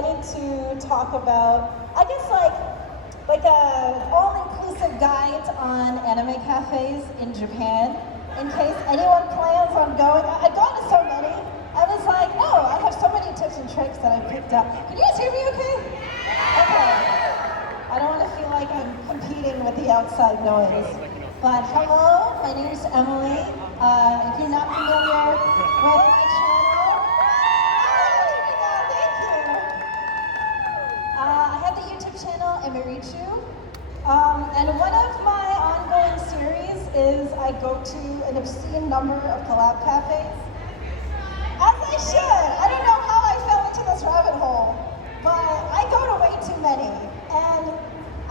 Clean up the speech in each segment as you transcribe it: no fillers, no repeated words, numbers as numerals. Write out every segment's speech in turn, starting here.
decided to talk about, I guess like a all-inclusive guide on anime cafes in Japan, in case anyone plans on going. I've gone to so many. I was like, oh, I have so many tips and tricks that I picked up. Can you guys hear me okay? Okay. I don't want to feel like I'm competing with the outside noise. But hello, my name is Emily. If you're not familiar with my channel, thank you. I have the YouTube channel Emirichu, and one of my ongoing series is I go to an obscene number of collab cafes. As I should. I don't know how I fell into this rabbit hole, but I go to way too many. And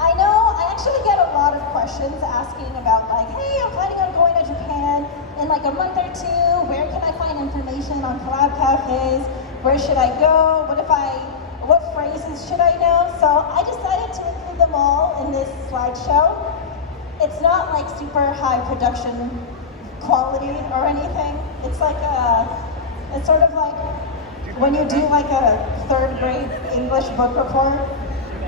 I know I actually get a lot of questions asking about like, hey, I'm planning on going to Japan in like a month or two. Where can I find information on collab cafes? Where should I go? What phrases should I know? So I decided to include them all in this slideshow. It's not like super high production quality or anything. It's sort of like when you do like a third grade English book report.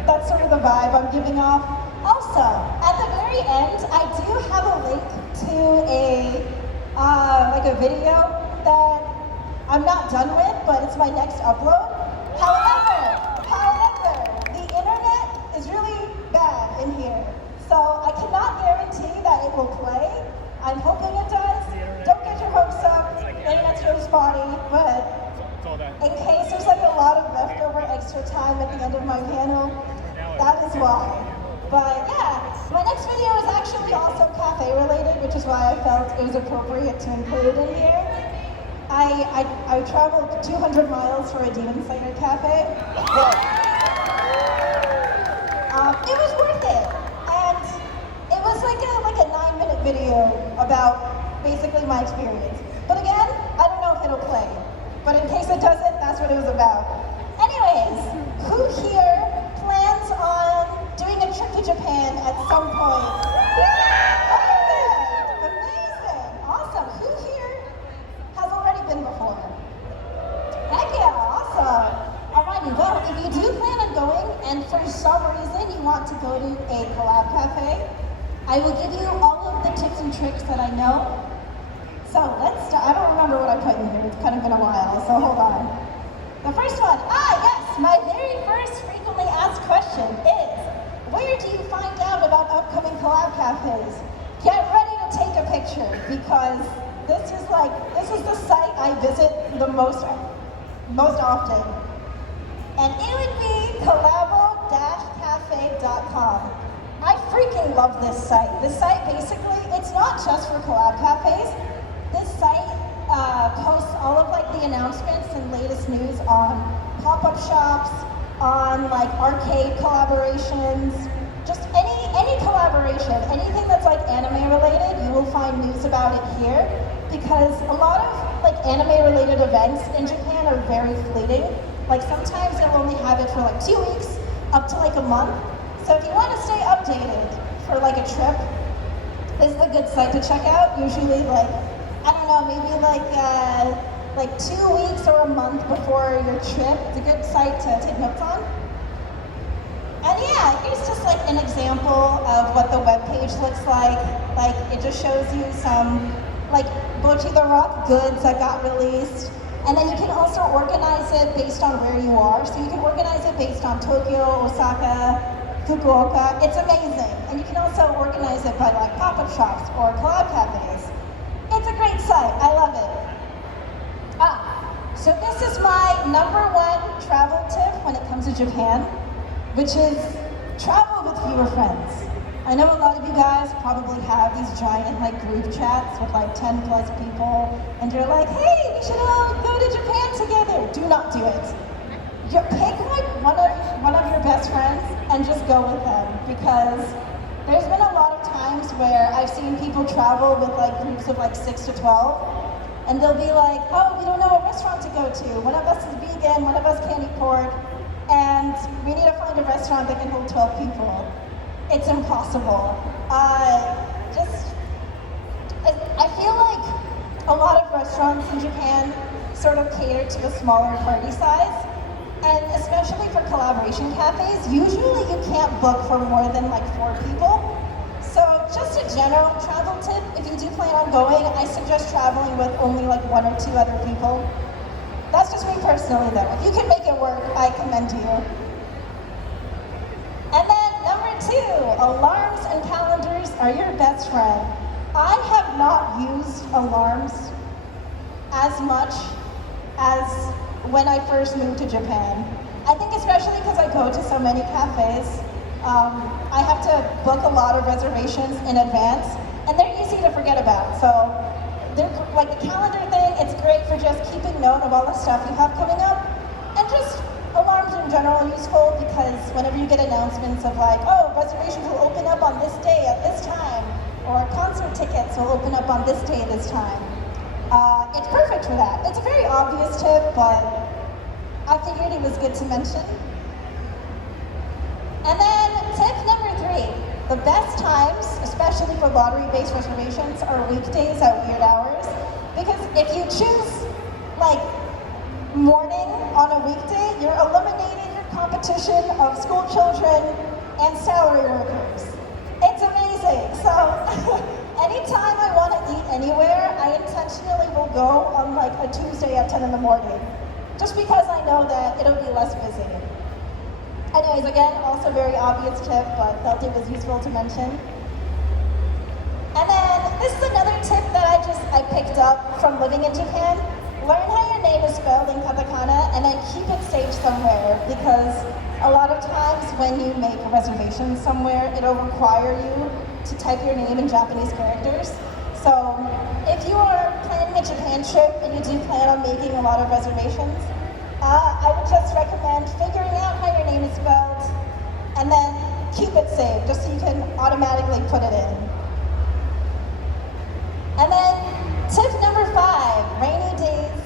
That's sort of the vibe I'm giving off. Also, at the very end, I do have a link to a video that I'm not done with, but it's my next upload. However, the internet is really bad in here, so I cannot guarantee that it will play. I'm hoping it does. Don't get your hopes up. The internet's really spotty, but in case there's like a lot of leftover extra time at the end of my panel, that is why. But yeah, my next video is actually also cafe related, which is why I felt it was appropriate to include in here. I traveled 200 miles for a Demon Slayer cafe. It was worth it, and it was like a 9-minute video about basically my experience. But again, I don't know if it'll play. But in case it doesn't, that's what it was about. Anyways, who here plans on doing a trip to Japan at some point? Okay, amazing, awesome. Who here has already been before? Heck yeah, awesome. Alrighty, well, if you do plan on going, and for some reason you want to go to a collab cafe, I will give you all of the tips and tricks that I know. So let's start. I don't remember what I put in here. It's kind of been a while, so hold on. The first one, yes, my very first frequently asked question is, where do you find out about upcoming collab cafes? Get ready to take a picture, because this is the site I visit the most often. And it would be collabo-cafe.com. I freaking love this site. This site basically, it's not just for collab cafes. This site posts all of like the announcements and latest news on pop-up shops, on like arcade collaborations, just any collaboration, anything that's like anime related, you will find news about it here, because a lot of like anime related events in Japan are very fleeting. Like sometimes they'll only have it for like 2 weeks, up to like a month. So if you want to stay updated for like a trip, this is a good site to check out. Usually like, I don't know, maybe like 2 weeks or a month before your trip. It's a good site to take notes on. And yeah, here's just like an example of what the webpage looks like. Like it just shows you some like Bocchi the Rock goods that got released. And then you can also organize it based on where you are. So you can organize it based on Tokyo, Osaka, Fukuoka. It's amazing. And you can also organize it by like pop-up shops or collab cafes. It's a great site, I love it. So this is my #1 travel tip when it comes to Japan, which is travel with fewer friends. I know a lot of you guys probably have these giant like group chats with like 10+ people, and you're like, hey, we should all go to Japan together. Do not do it. You pick like one of your best friends and just go with them, because there's been a lot of times where I've seen people travel with like groups of like 6 to 12, and they'll be like, oh, we don't know a restaurant to go to. One of us is vegan, one of us can't eat pork, and we need to find a restaurant that can hold 12 people. It's impossible. I feel like a lot of restaurants in Japan sort of cater to a smaller party size. And especially for collaboration cafes, usually you can't book for more than like 4 people. So just a general travel tip, if you do plan on going, I suggest traveling with only like 1 or 2 other people. That's just me personally though. If you can make it work, I commend you. And then number 2, alarms and calendars are your best friend. I have not used alarms as much as when I first moved to Japan. I think especially because I go to so many cafes, I have to book a lot of reservations in advance, and they're easy to forget about. So, like the calendar thing, it's great for just keeping note of all the stuff you have coming up, and just alarms in general are useful because whenever you get announcements of like, oh, reservations will open up on this day at this time, or concert tickets will open up on this day this time. It's perfect for that. It's a very obvious tip, but I figured it was good to mention. And then tip number 3, the best times, especially for lottery-based reservations, are weekdays at weird hours. Because if you choose like morning on a weekday, you're eliminating your competition of school children and salary workers. It's amazing. So anytime I want to eat anywhere, I intentionally will go on like a Tuesday at 10 in the morning, just because I know that it'll be less busy. Anyways, again, also very obvious tip, but felt it was useful to mention. And then this is another tip that I picked up from living in Japan. Learn how your name is spelled in katakana and then keep it saved somewhere, because a lot of times when you make a reservation somewhere, it'll require you to type your name in Japanese characters. So if you are planning a Japan trip and you do plan on making a lot of reservations, I would just recommend figuring out how your name is spelled and then keep it saved just so you can automatically put it in. And then tip number 5, rainy days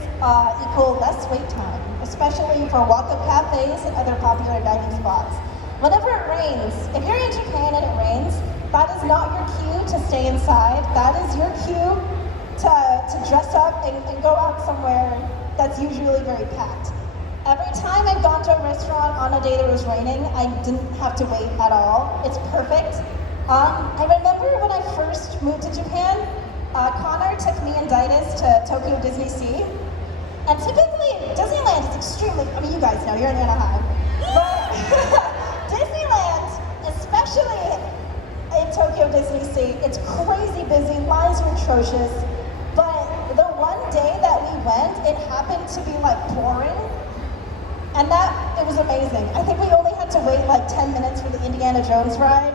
equal less wait time, especially for walk-up cafes and other popular dining spots. Whenever it rains, if you're in Japan and it rains, that is not your cue to stay inside. That is your cue to dress up and go out somewhere that's usually very packed. Every time I've gone to a restaurant on a day that was raining, I didn't have to wait at all. It's perfect. I remember when I first moved to Japan, Connor took me and Daitis to Tokyo Disney Sea. And typically, Disneyland is extremely, I mean, you guys know, you're in Anaheim. But Disneyland, especially in Tokyo Disney Sea, it's crazy busy, lines are atrocious. But the one day that we went, it happened to be like pouring. And it was amazing. I think we only had to wait like 10 minutes for the Indiana Jones ride.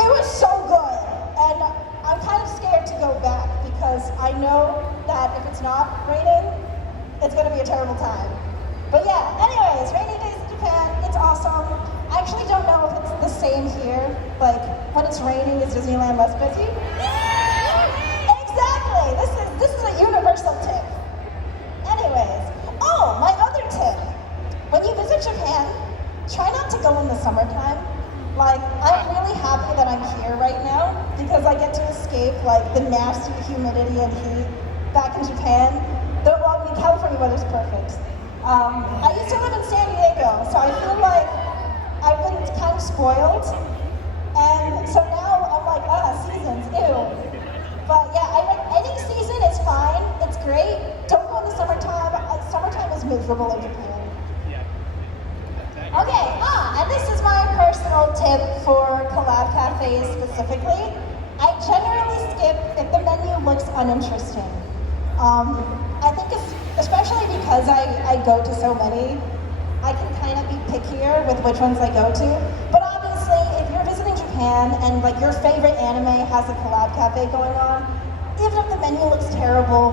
It was so good. And I'm kind of scared to go back because I know that if it's not raining, it's gonna be a terrible time. But yeah, anyways, rainy days in Japan, it's awesome. I actually don't know if it's the same here. Like, when it's raining, is Disneyland less busy? Exactly, this is a universal tip. Anyways, oh, my other tip. When you visit Japan, try not to go in the summertime. Like, I'm really happy that I'm here right now because I get to escape like the nasty humidity and heat back in Japan. Though, well, I mean, California weather's perfect. I used to live in San Diego, so I feel like I've been kind of spoiled. And so now I'm like, seasons, ew. But yeah, any season is fine, it's great. Don't go in the summertime. Summertime is miserable in Japan. Okay, and this is my personal tip for collab cafes specifically. I generally skip if the menu looks uninteresting. I think especially because I go to so many, I can kind of be pickier with which ones I go to. But obviously, if you're visiting Japan and like your favorite anime has a collab cafe going on, even if the menu looks terrible,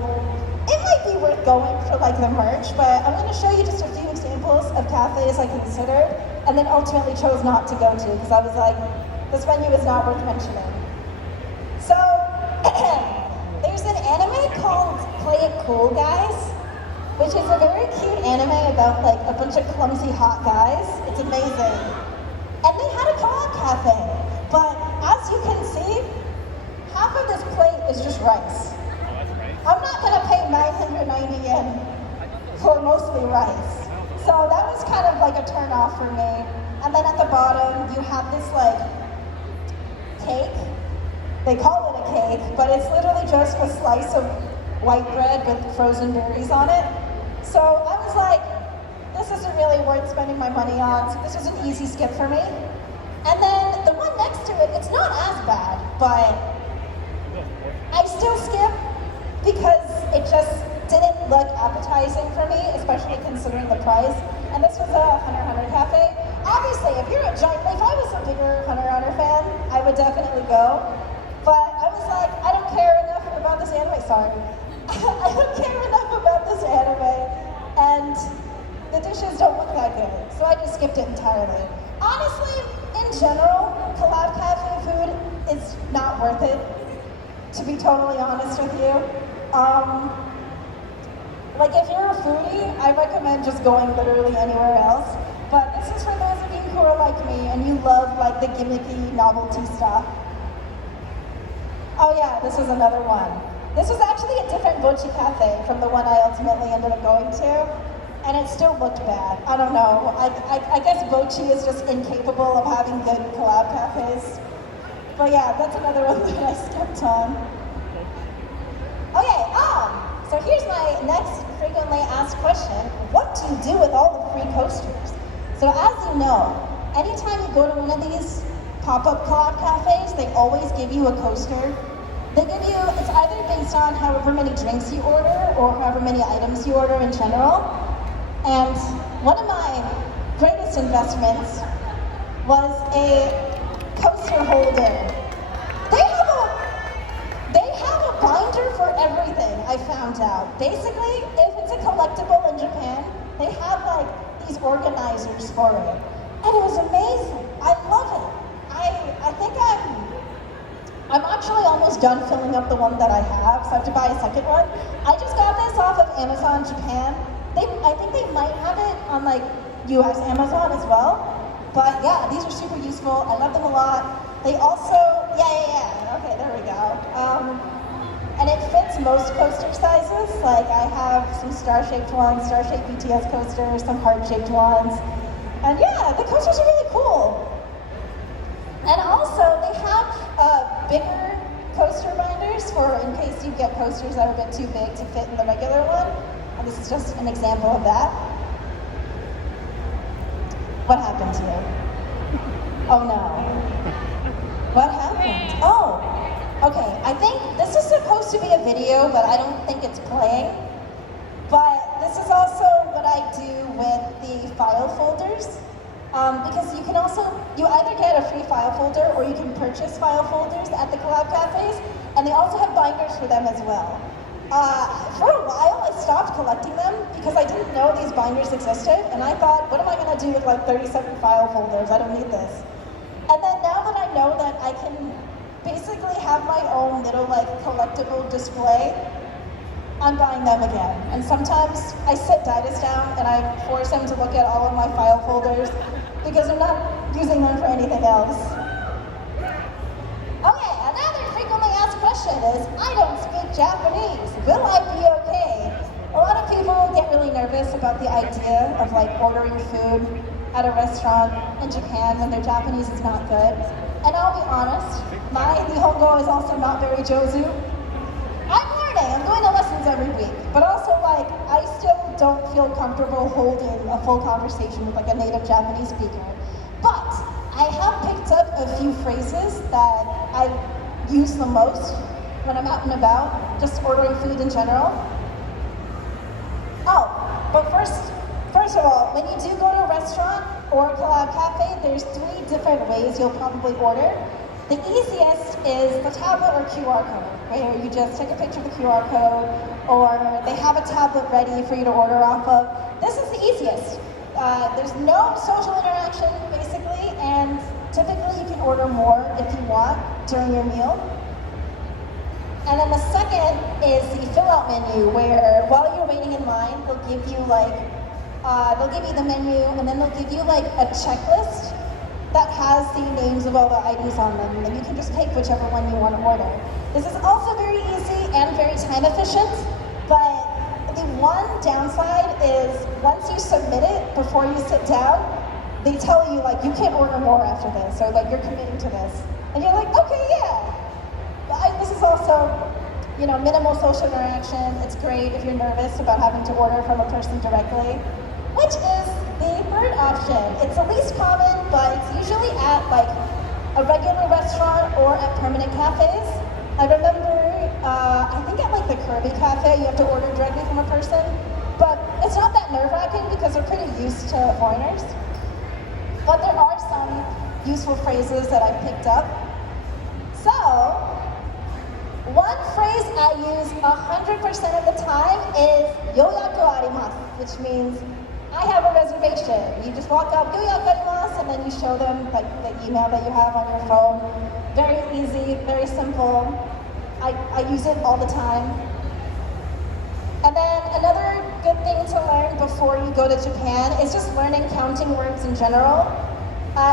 it might be worth going for like the merch, but I'm going to show you just a few examples of cafes I considered and then ultimately chose not to go to because I was like, this menu is not worth mentioning. So, there's an anime called Play It Cool Guys, which is a very cute anime about like a bunch of clumsy hot guys. It's amazing. And they had a collab cafe, but as you can see, half of this plate is just rice. I'm not gonna pay 990 yen for mostly rice. So So that was kind of like a turn off for me. And then at the bottom, you have this like cake. They call it a cake, but it's literally just a slice of white bread with frozen berries on it. So I was like, this isn't really worth spending my money on, so this was an easy skip for me. And then the one next to it, it's not as bad, but I still skip because it just didn't look appetizing for me, especially considering the price. And this was a Hunter x Hunter cafe. Obviously, if you're a giant, if I was a bigger Hunter x Hunter fan, I would definitely go. But I was like, I don't care enough about this anime, sorry. I don't care enough about this anime, and the dishes don't look that good, so I just skipped it entirely. Honestly, in general, collab cafe food is not worth it, to be totally honest with you. Like if you're a foodie, I recommend just going literally anywhere else. But this is for those of you who are like me and you love like the gimmicky novelty stuff. Oh yeah, this was another one. This was actually a different Bochi cafe from the one I ultimately ended up going to. And it still looked bad. I don't know. I guess Bochi is just incapable of having good collab cafes. But yeah, that's another one that I skipped on. Okay, so here's my next frequently asked question. What do you do with all the free coasters? So as you know, anytime you go to one of these pop-up collab cafes, they always give you a coaster. They give you, it's either based on however many drinks you order or however many items you order in general. And one of my greatest investments was a coaster holder. They have a binder for everything, I found out. Basically, if it's a collectible in Japan, they have like these organizers for it. And it was amazing. I love it. I think I'm actually almost done filling up the one that I have, so I have to buy a second one. I just got this off of Amazon Japan. I think they might have it on like US Amazon as well. But yeah, these are super useful. I love them a lot. They also, yeah. Okay, there we go. And it fits most coaster sizes. Like I have some star-shaped ones, star-shaped BTS coasters, some heart-shaped ones. And yeah, the coasters are really cool. And also, they have bigger coaster binders for in case you get coasters that are a bit too big to fit in the regular one. And this is just an example of that. What happened here? Oh no. What happened? Oh, okay. I think this is supposed to be a video, but I don't think it's playing. But this is also what I do with the file folders. Because you can also, you either get a free file folder or you can purchase file folders at the collab cafes, and they also have binders for them as well. For a while, I stopped collecting them because I didn't know these binders existed, and I thought, what am I gonna do with like 37 file folders? I don't need this. And then now that I know that I can basically have my own little like collectible display, I'm buying them again. And sometimes I sit Didus down and I force him to look at all of my file folders because I'm not using them for anything else. Okay, another frequently asked question is, I don't speak Japanese. Will I be okay? A lot of people get really nervous about the idea of like ordering food at a restaurant in Japan when their Japanese is not good. And I'll be honest, my Nihongo is also not very Jozu. I'm learning, I'm going to lessons every week, but also like, I still don't feel comfortable holding a full conversation with like a native Japanese speaker. But I have picked up a few phrases that I use the most when I'm out and about, just ordering food in general. Oh, but first of all, when you do go to a restaurant or a collab cafe, there's 3 different ways you'll probably order. The easiest is the tablet or QR code, where you just take a picture of the QR code, or they have a tablet ready for you to order off of. This is the easiest. There's no social interaction, basically, and typically you can order more if you want during your meal. And then the second is the fill-out menu, where while you're waiting in line, they'll give you like, they'll give you the menu, and then they'll give you like a checklist that has the names of all the items on them, and then you can just take whichever one you want to order. This is also very easy and very time efficient, but the one downside is once you submit it, before you sit down, they tell you like you can't order more after this, or like you're committing to this. And you're like, okay, yeah. This is also, minimal social interaction. It's great if you're nervous about having to order from a person directly, which is the third option. It's the least common, but it's usually at like a regular restaurant or at permanent cafes. I remember, I think at like the Kirby Cafe, you have to order directly from a person, but it's not that nerve-wracking because they're pretty used to foreigners. But there are some useful phrases that I picked up. So, one phrase I use 100% of the time is yoyaku arimasu, which means I have a reservation. You just walk up, yoyaku arimasu, and then you show them like the email that you have on your phone. Very easy, very simple. I use it all the time. And then another good thing to learn before you go to Japan is just learning counting words in general.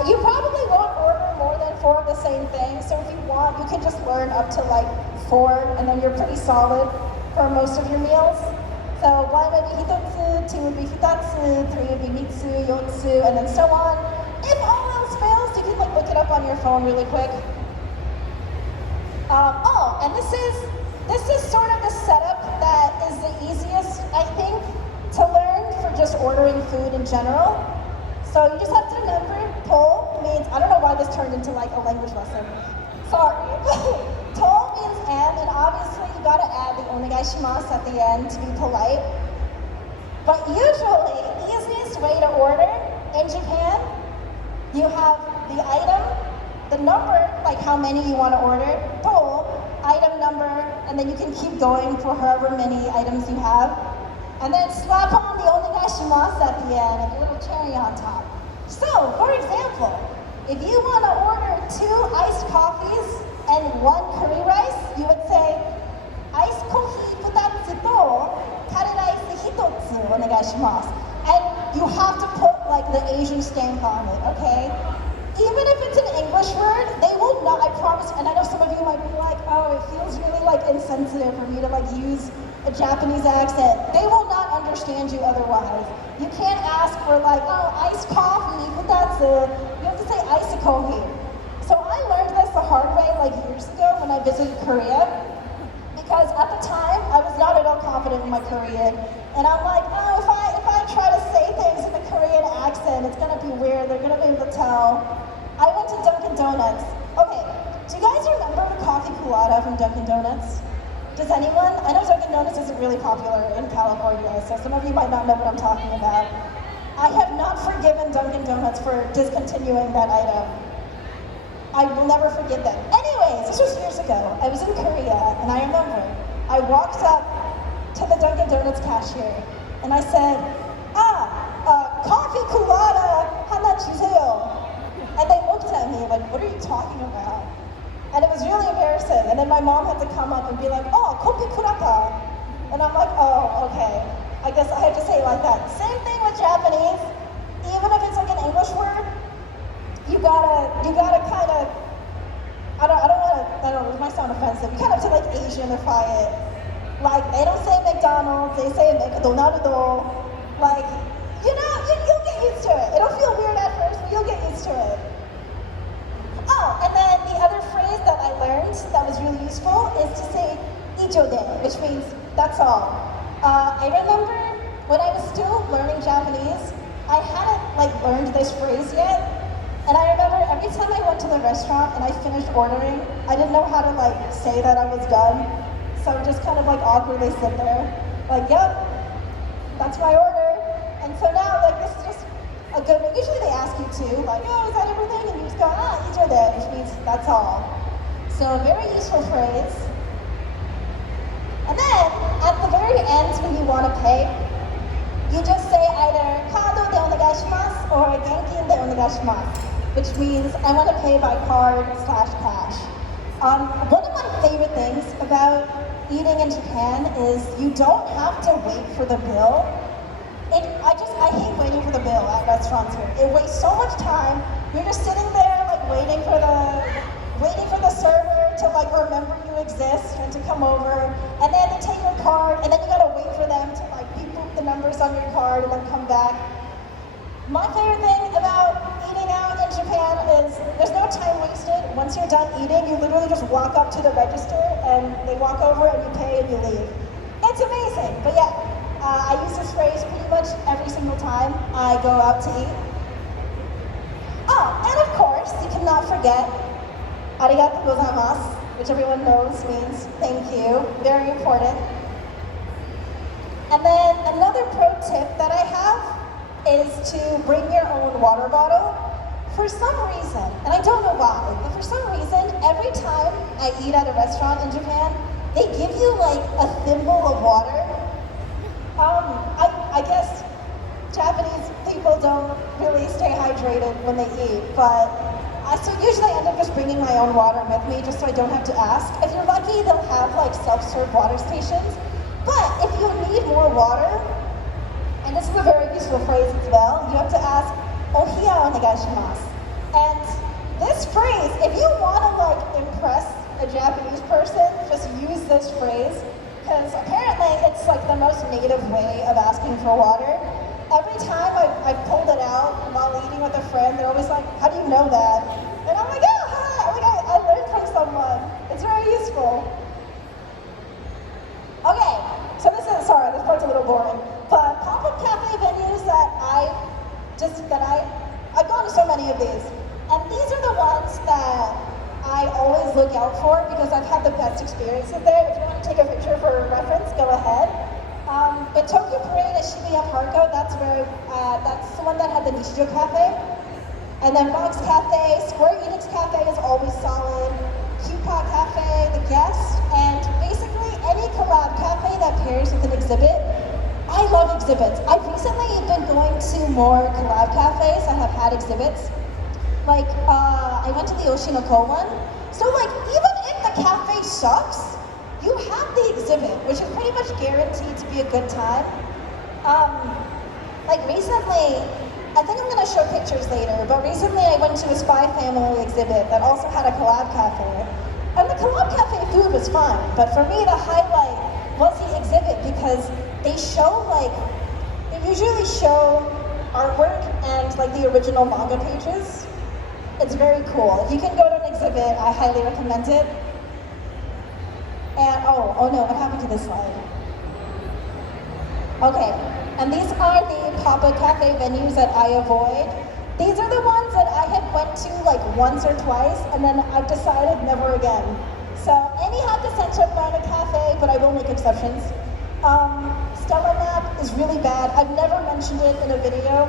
You probably won't order more than 4 of the same thing, so if you want, you can just learn up to like 4, and then you're pretty solid for most of your meals. So 1 would be hitotsu, 2 would be hitatsu, 3 would be mitsu, yotsu, and then so on. If all else fails, you can like look it up on your phone really quick. And this is sort of the setup that is the easiest, I think, to learn for just ordering food in general. So you just have to remember, to means, I don't know why this turned into like a language lesson. Sorry. To means and obviously you gotta add the onegaishimasu at the end to be polite. But usually, the easiest way to order in Japan, you have the item, the number, like how many you want to order, item number, and then you can keep going for however many items you have. And then slap on the onegaishimasu at the end and a little cherry on top. So, for example, if you want to order 2 iced coffees and 1 curry rice, you would say, iced coffee 2つとカレーライス1つお願いします. And you have to put like the Asian stamp on it, okay? Even if it's an English word, they will not, I promise, and I know some of you might be like, oh, it feels really like insensitive for me to like use a Japanese accent. They will not understand you otherwise. You can't ask for like, oh, iced coffee, you have to say iced coffee. So I learned this the hard way like years ago when I visited Korea, because at the time, I was not at all confident in my Korean. And I'm like, oh, if I try to say things in a Korean accent, it's gonna be weird, they're gonna be able to tell. I went to Dunkin' Donuts. Okay, do you guys remember the coffee colada from Dunkin' Donuts? Does anyone? I know Dunkin' Donuts isn't really popular in California, so some of you might not know what I'm talking about. I have not forgiven Dunkin' Donuts for discontinuing that item. I will never forgive them. Anyways, this was years ago. I was in Korea, and I remember I walked up to the Dunkin' Donuts cashier, and I said, coffee colada hana 주세요. And they looked at me like, what are you talking about? And it was really embarrassing. And then my mom had to come up and be like, oh, kopi kurata. And I'm like, oh, okay. I guess I have to say it like that. Same thing with Japanese. Even if it's like an English word, you gotta kind of, I don't know, this might sound offensive. You kind of have to like Asianify it. Like, they don't say McDonald's, they say McDonald's. Like, you'll get used to it. It'll feel weird at first, but you'll get used to it. Oh, and then the other phrase that I learned that was really useful is to say "ijode," which means that's all. I remember when I was still learning Japanese, I hadn't like learned this phrase yet, and I remember every time I went to the restaurant and I finished ordering, I didn't know how to like say that I was done, so I would just kind of like awkwardly sit there, like, yep, that's my order. And so now, like, this is just a good one. Usually they ask you to, like, oh, is that everything? And you just go, ijode, which means that's all. So a very useful phrase. And then, at the very end, when you want to pay, you just say either kado de onegaishimasu or genkin de onegaishimasu, which means I want to pay by card/cash. One of my favorite things about eating in Japan is you don't have to wait for the bill. I hate waiting for the bill at restaurants here. It wastes so much time. You're just sitting there like waiting for the server to like remember you exist and to come over, and then they take your card, and then you gotta wait for them to like be hard and then come back. My favorite thing about eating out in Japan is there's no time wasted. Once you're done eating, you literally just walk up to the register and they walk over and you pay and you leave. It's amazing, but yeah, I use this phrase pretty much every single time I go out to eat. Oh, and of course, you cannot forget arigatou gozaimasu, which everyone knows means thank you, very important. And then another pro tip that I have is to bring your own water bottle. For some reason, and I don't know why, but for some reason, every time I eat at a restaurant in Japan, they give you like a thimble of water. I guess Japanese people don't really stay hydrated when they eat, but so usually I end up just bringing my own water with me just so I don't have to ask. If you're lucky, they'll have like self-serve water stations, but if you need more water, and this is a very useful phrase as well, you have to ask, "Ohiya onegaishimasu." And this phrase, if you want to like impress a Japanese person, just use this phrase, because apparently it's like the most native way of asking for water. Every time I pulled it out while eating with a friend, they're always like, "How do you know that?" And I'm like, "Oh, hi!" Like I learned from someone. It's very useful. Okay, so sorry, this part's a little boring. But pop-up cafe venues that I've gone to so many of these, and these are the ones that I always look out for because I've had the best experiences there. If you want to take a picture for reference, go ahead. But Tokyo Parade at Shibuya Parko, that's the one that had the Nichijo Cafe. And then Box Cafe, Square Enix Cafe is always solid. Q-Pod Cafe, The Guest, and basically any collab cafe that pairs with an exhibit. I love exhibits. I've recently been going to more collab cafes that have had exhibits. Like, I went to the Oshinoko one. So like, even if the cafe sucks, you have the exhibit, which is pretty much guaranteed to be a good time. Like recently, I think I'm gonna show pictures later, but recently I went to a Spy Family exhibit that also had a collab cafe. And the collab cafe food was fine, but for me the highlight was the exhibit because they usually show artwork and like the original manga pages. It's very cool. If you can go to an exhibit, I highly recommend it. And oh no, what happened to this slide? Okay, and these are the pop-up cafe venues that I avoid. These are the ones that I had went to like once or twice, and then I've decided never again. So any Hakka Center Planet Cafe, but I will make exceptions. Stella Map is really bad. I've never mentioned it in a video,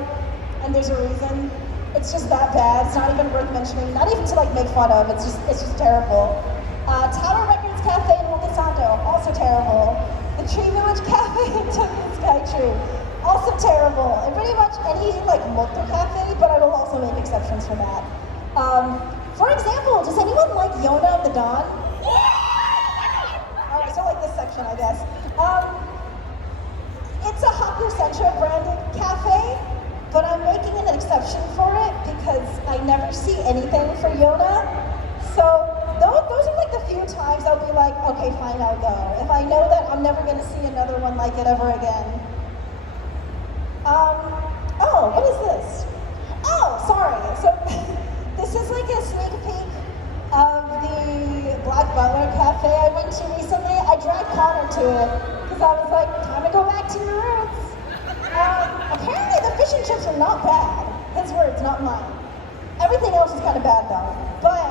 and there's a reason. It's just that bad. It's not even worth mentioning. Not even to like make fun of. It's just terrible. Tower Records Cafe in Montesanto, also terrible. The Tree Village Cafe in Tokyo Skytree, also terrible. And pretty much any like Moto Cafe, but I will also make exceptions for that. For example, does anyone like Yona of the Dawn? Alright, so like this section, I guess. It's a Haku Centra branded cafe, but I'm making an exception for it because I never see anything for Yona. So those are like the few times I'll be like, okay, fine, I'll go. If I know that I'm never going to see another one like it ever again. Oh, what is this? Oh, sorry. So this is like a sneak peek of the Black Butler Cafe I went to recently. I dragged Connor to it because I was like, time to go back to your roots. Apparently the fish and chips are not bad. His words, not mine. Everything else is kind of bad though. But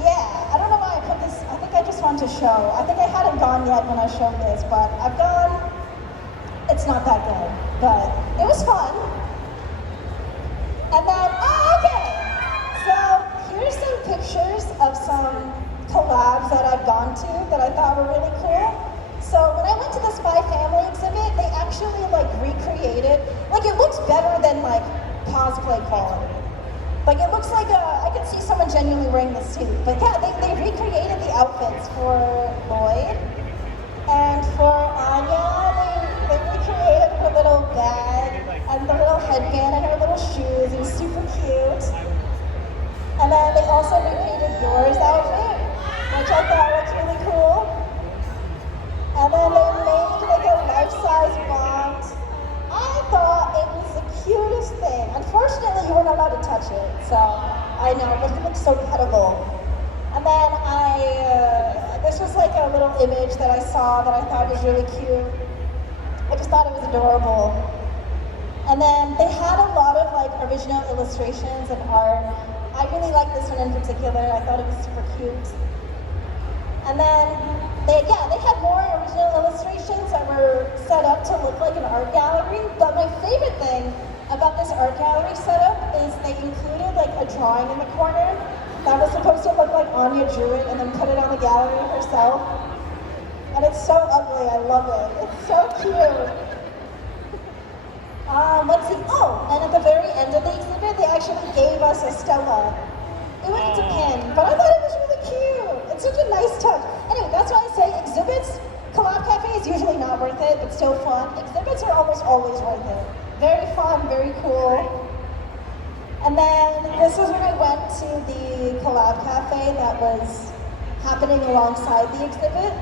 yeah, I don't know why I put this. I think I just wanted to show. I think I hadn't gone yet when I showed this, but I've gone. It's not that good, but it was fun. And then, okay. So here's some pictures of some collabs that I've gone to that I thought were really cool. So when I went to the Spy Family exhibit, they actually like recreated, like it looks better than like cosplay quality. Like it looks like I could see someone genuinely wearing this suit. But yeah, they recreated the outfits for Lloyd. And for Anya, they recreated her little bag and the little headband and her little shoes. It was super cute. And then they also recreated Yora's outfit, which I thought looked really cool. And then they made like a life-size box. I thought So I know, but he looks so credible. And then this was like a little image that I saw that I thought was really cute. I just thought it was adorable. And then they had a lot of like original illustrations and art. I really like this one in particular. I thought it was super cute. And then they had more original illustrations that were set up to look like an art gallery. But my favorite thing about this art gallery setup is they included like a drawing in the corner that was supposed to look like Anya drew it and then put it on the gallery herself. And it's so ugly, I love it. It's so cute. Let's see, and at the very end of the exhibit, they actually gave us a Stella. It wasn't a pin, but I thought it was really cute. It's such a nice touch. Anyway, that's why I say exhibits, Collab Cafe is usually not worth it, but still fun. Exhibits are almost always worth it. Very fun, very cool. And then this is when I went to the Collab Cafe that was happening alongside the exhibit.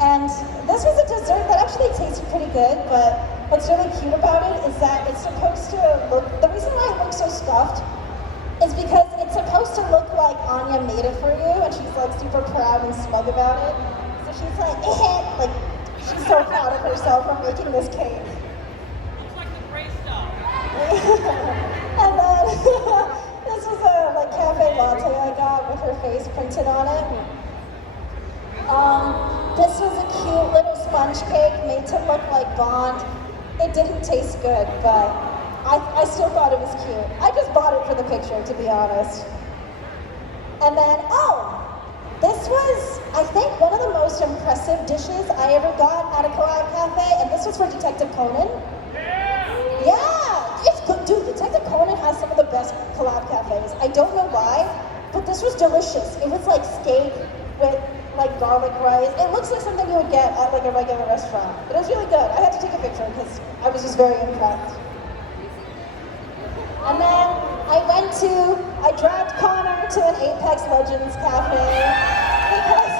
And this was a dessert that actually tasted pretty good, but what's really cute about it is that it's supposed to look, the reason why it looks so stuffed is because it's supposed to look like Anya made it for you, and she's like super proud and smug about it. So she's like she's so proud of herself for making this cake. Looks like the gray stuff. And then this was a like cafe latte I got with her face printed on it. This was a cute little sponge cake made to look like Bond. It didn't taste good, but I still thought it was cute. I just bought it for the picture, to be honest. And then, this was, I think, one of the most impressive dishes I ever got at a Collab Cafe, and this was for Detective Conan. Yeah, it's good. Dude, Detective Conan has some of the best Collab Cafes. I don't know why, but this was delicious. It was like steak with like garlic rice. It looks like something you would get at like a regular restaurant. But it was really good. I had to take a picture because I was just very impressed. And then I dragged Connor to an Apex Legends cafe because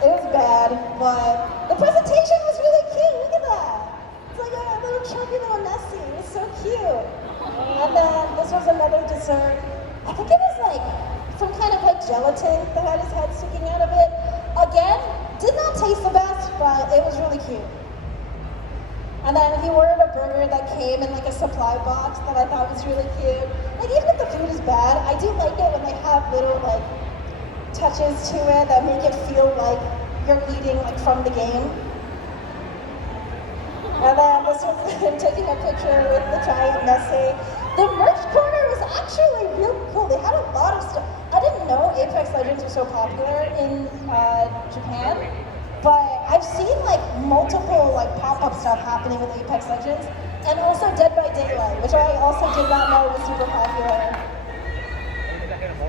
it was bad, but the presentation was really cute. Look at that. It's like a little chunky little Nessie. It was so cute. And then this was another dessert. I think it was like some kind of like gelatin that had his head sticking out of it. Again, did not taste the best, but it was really cute. And then he ordered a burger that came in like a supply box that I thought was really cute. Like even if the food is bad, I do like it when they have little like touches to it that make it feel like you're eating like from the game. And then this was him taking a picture with the giant Nessie. The merch corner was actually really cool. They had a lot of stuff. I didn't know Apex Legends was so popular in Japan, but I've seen like multiple like pop-up stuff happening with Apex Legends, and also Dead by Daylight, which I also did not know was super popular.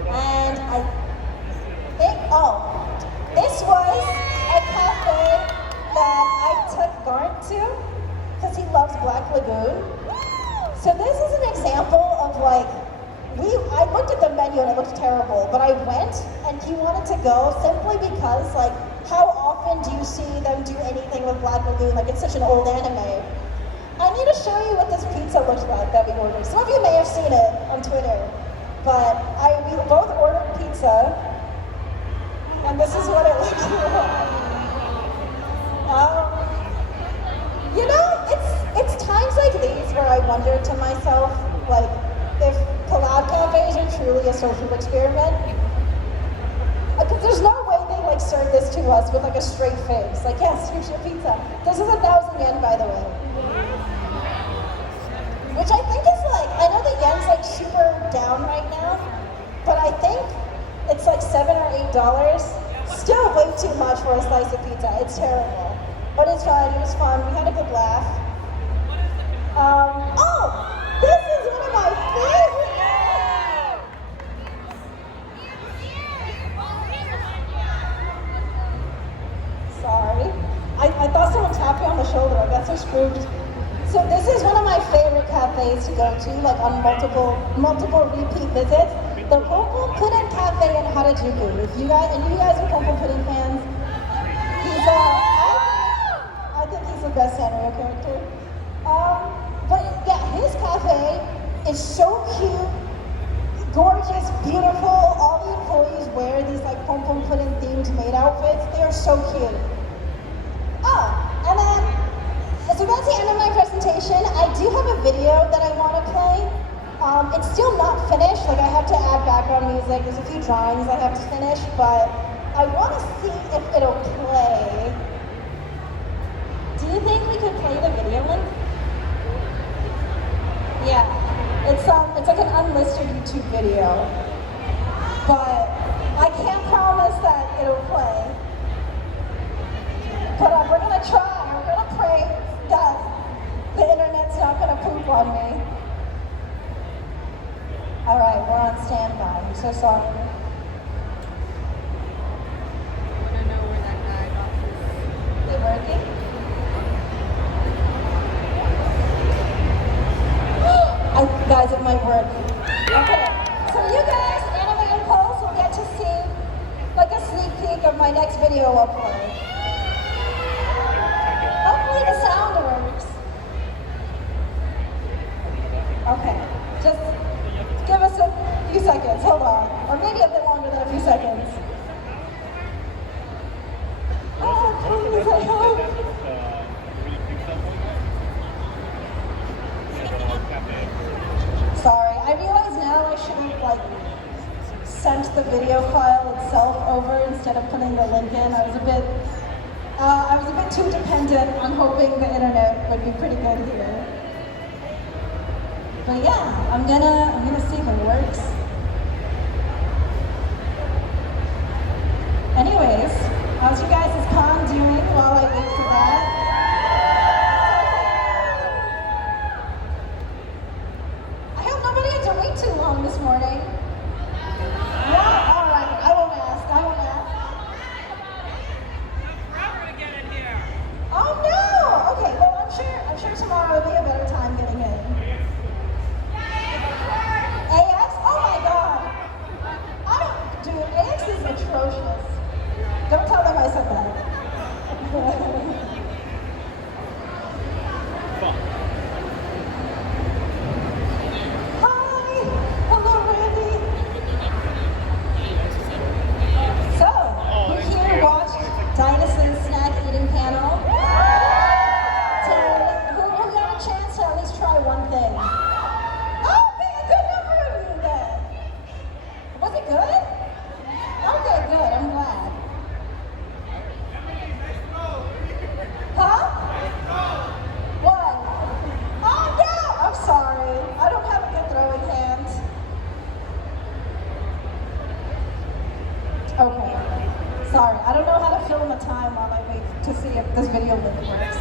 And I think, this was a cafe that I took Garnt to because he loves Black Lagoon. So this is an example of like, I looked at the menu and it looked terrible, but I went and he wanted to go simply because like, how often do you see them do anything with Black Lagoon? Like it's such an old anime. I need to show you what this pizza looks like that we ordered. Some of you may have seen it on Twitter, but we both ordered pizza and this is what it looks like. You know, it's times like these where I wonder to myself, like, if collab cafes are truly a social experiment. Because there's no way they like serve this to us with like a straight face. Like, yes, here's your pizza. This is 1,000 yen, by the way. Which I think is like, I know the yen's like super down right now, but I think it's like $7 or $8. Still way too much for a slice of pizza. It's terrible. But it's fine, it was fun. We had a good laugh. This is one of my favorites. Sorry. I thought someone tapped me on the shoulder. I got so spooked. So this is one of my favorite cafes to go to, like on multiple repeat visits. The Popo Pudding Cafe in Harajuku. If you guys, any of you guys are Popo Pudding fans, he's I think he's the best Sanrio character. But yeah, his cafe is so cute. gorgeous, beautiful. All the employees wear these like pom pom pudding themed maid outfits. They are so cute. Oh, and then, so that's the end of my presentation. I do have a video that I want to play. It's still not finished. Like I have to add background music. There's a few drawings I have to finish, but I want to see if it'll play. Do you think we could play the video link? Yeah, it's like an unlisted YouTube video, but I can't promise that it'll play. But we're gonna try. We're gonna pray that the internet's not gonna poop on me. All right, we're on standby. I'm so sorry. I want to know where that guy got this. Is it working? Guys, it might work. Okay, so you guys, Anime Impulse, will get to see like a sneak peek of my next video upload. Hopefully the sound works. Okay, just give us a few seconds, hold on. Or maybe a bit longer than a few seconds. Oh, please, I hope. Sorry, I realize now I should have like sent the video file itself over instead of putting the link in. I was a bit too dependent on hoping the internet would be pretty good here. But yeah, I'm gonna see if it works. Anyways, how's you guys' con doing while I wait for that? Too long this morning. Yeah, all right. I won't ask. Forever to get in here. Oh no. Okay. Well, I'm sure tomorrow will be a better time getting in. AX? Oh my God. AX is atrocious. Don't tell them I said that. Okay. Sorry, I don't know how to film a time while I wait to see if this video link works.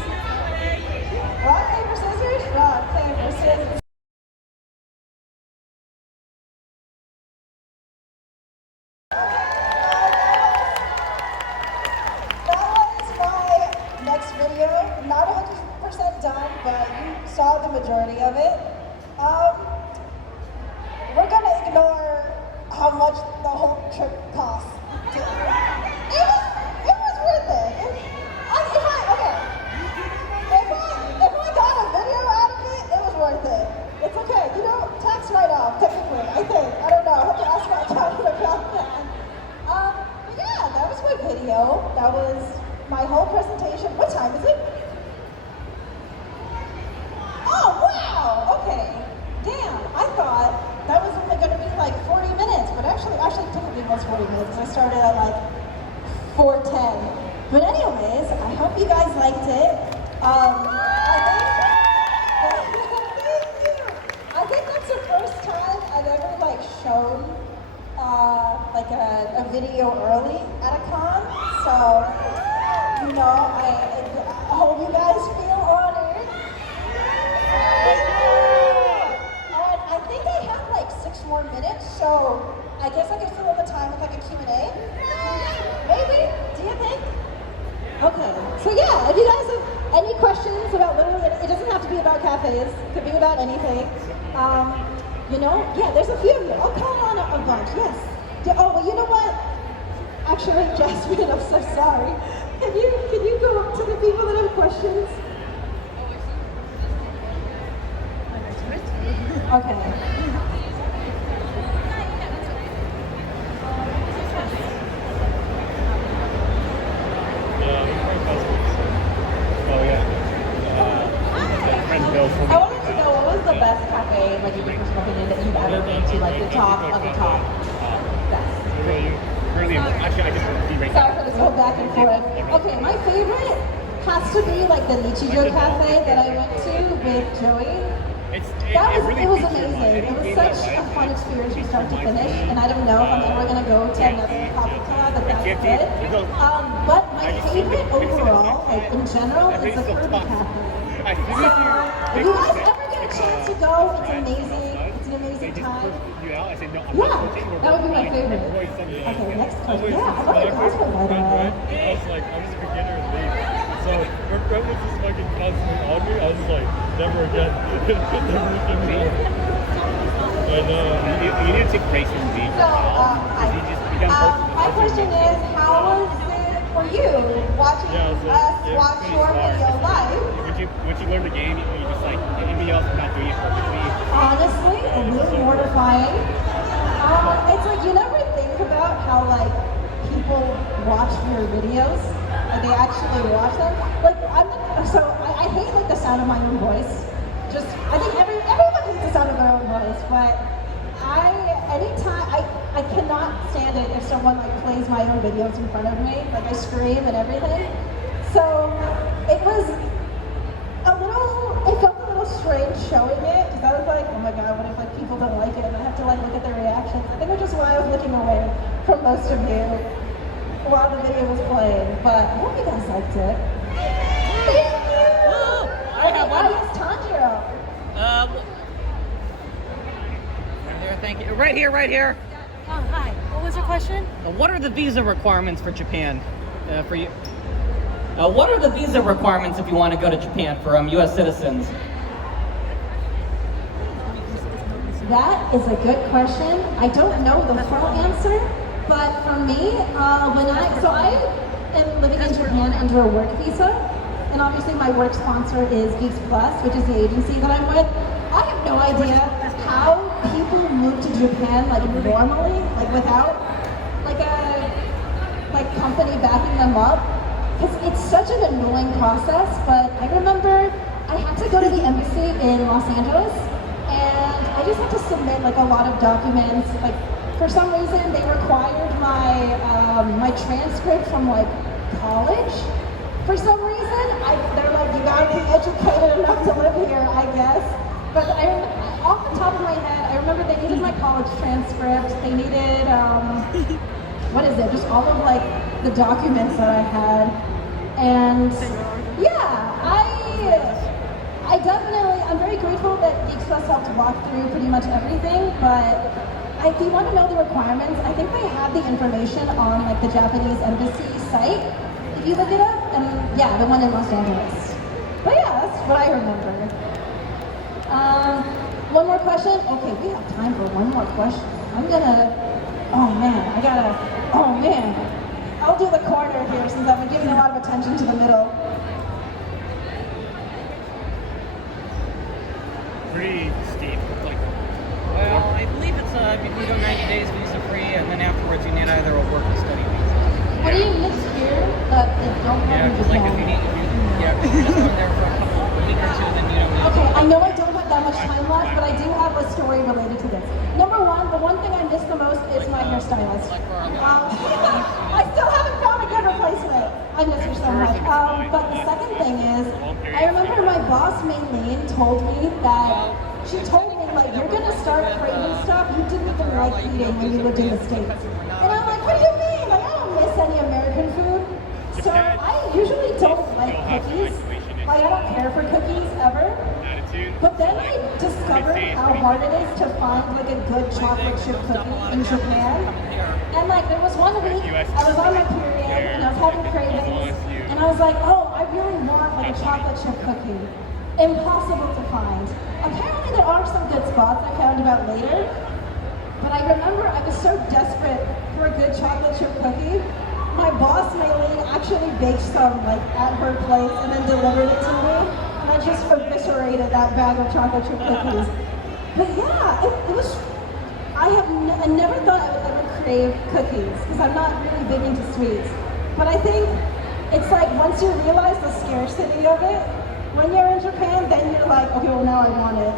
Rock, paper, scissors? Rock, paper, scissors. That was my next video. Not 100% done, but you saw the majority of it. We're gonna ignore how much the whole trip costs. It was worth it. If I got a video out of it, it was worth it. It's okay. You know, tax write-off, technically, I think. I don't know. I have to ask my accountant about that. But yeah, that was my video. That was my whole presentation. What time is it? Oh, wow. Okay. Damn, I thought that was only going to be like 40 minutes, but actually technically it was 40 minutes because I started at like 4:10. But anyways, I hope you guys liked it. I think that's the first time I've ever like shown like a video early at a con. So, you know, I hope you guys feel honored. I think I have like 6 more minutes, so I guess I can fill in the time with like a Q&A. Maybe? Do you think? Okay. So yeah, if you guys have any questions about literally, it doesn't have to be about cafes. It could be about anything. You know, yeah, there's a few of you. I'll call on a bunch. Yes. Oh, well, you know what? Actually, Jasmine, I'm so sorry. Can you go up to the people that have questions? Okay. like your first opinion that you've ever been to, like the top of the top. Best. Really, actually, I just deranked. Sorry for this whole back and forth. Okay, my favorite has to be like the Nichijou Cafe that I went to with Joey. It was amazing. It was such a fun experience from start to finish, and I don't know if I'm ever gonna go to another coffee collab that's good. But my favorite overall, like in general, is the Kirby Cafe. So if you guys ever get a chance to go, it's amazing. It's an amazing time. Yeah, that would be my favorite. Okay, next question. Yeah, I love your cosplay, by the way. I was like, I'm just a beginner and leave. So her friend was just fucking constantly on me. I was just like, never again. Never again. And you need to take breaks from me. So, my question is, how was it for you watching us watch your video live? Once you learn the game, you just like, anybody else is not doing it perfectly. Honestly, a little mortifying. It's like you never think about how like people watch your videos, like they actually watch them. Like I hate like the sound of my own voice. I think everyone hates the sound of their own voice, but I cannot stand it if someone like plays my own videos in front of me. Like I scream and everything. So it felt a little strange showing it because I was like, oh my god, what if like people don't like it and I have to like look at their reactions? I think which is why I was looking away from most of you while the video was playing. But I hope you guys liked it. Thank you! I have one. Yes, Tanjiro. Right there, thank you. Right here. Oh, hi. What was your question? What are the visa requirements for Japan? For you? What are the visa requirements if you want to go to Japan for U.S. citizens? That is a good question. I don't know the full answer, but for me, I am living in Japan under a work visa, and obviously my work sponsor is Geeks Plus, which is the agency that I'm with. I have no idea how people move to Japan like normally, like without like a company backing them up. Because it's such an annoying process, but I remember I had to go to the embassy in Los Angeles, and I just had to submit like a lot of documents. Like for some reason, they required my transcript from like college. For some reason, they're like, you gotta be educated enough to live here, I guess. But off the top of my head, I remember they needed my college transcript. They needed just all of like the documents that I had, and yeah, I'm very grateful that Geeks Plus helped walk through pretty much everything. But if you want to know the requirements, I think they have the information on like the Japanese embassy site. If you look it up, and yeah, the one in Los Angeles. But yeah, that's what I remember. One more question. Okay, we have time for one more question. I'll do the corner here since I've been giving a lot of attention to the middle. Pretty steep, like. Well, I believe it's you can go 90 days visa free, and then afterwards you need either a work or study visa. What do you miss here that they don't have in Just like if you Japan? if you're just going there for a week or two, then you don't need. Okay, I know I don't have that much time left, but I do have a story related to this. Number one, the one thing I miss the most is my hairstylist. I still haven't found a good replacement. I miss her so much. But the second thing is, I remember my boss, Maylene, told me that she told me, like, you're gonna start craving stuff you didn't even like eating when you lived in the States. And I'm like, what do you mean? Like, I don't miss any American food. So I usually don't like cookies. Like, I don't care for cookies ever. But then I discovered how hard it is to find like a good chocolate chip cookie in Japan. And like there was one week I was on my period and I was having cravings, and I was like, oh, I really want like a chocolate chip cookie. Impossible to find. Apparently there are some good spots I found out later, but I remember I was so desperate for a good chocolate chip cookie. My boss, Maylene, actually baked some like at her place and then delivered it to me. And I just eviscerated that bag of chocolate chip cookies. But yeah, it was. I never thought I would ever crave cookies because I'm not really big into sweets. But I think it's like once you realize the scarcity of it, when you're in Japan, then you're like, okay, well now I want it.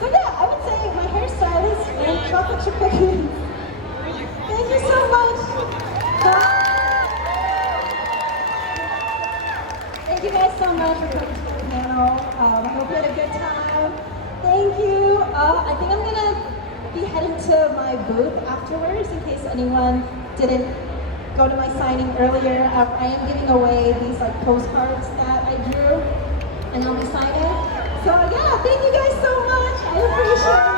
So yeah, I would say my hairstylist and chocolate chip cookies. Thank you so much. Bye. Thank you guys so much for coming to the panel. I hope you had a good time. Thank you. I think I'm gonna be heading to my booth afterwards in case anyone didn't go to my signing earlier. I am giving away these like postcards that I drew and I'll be signing. So yeah, thank you guys so much. I appreciate it.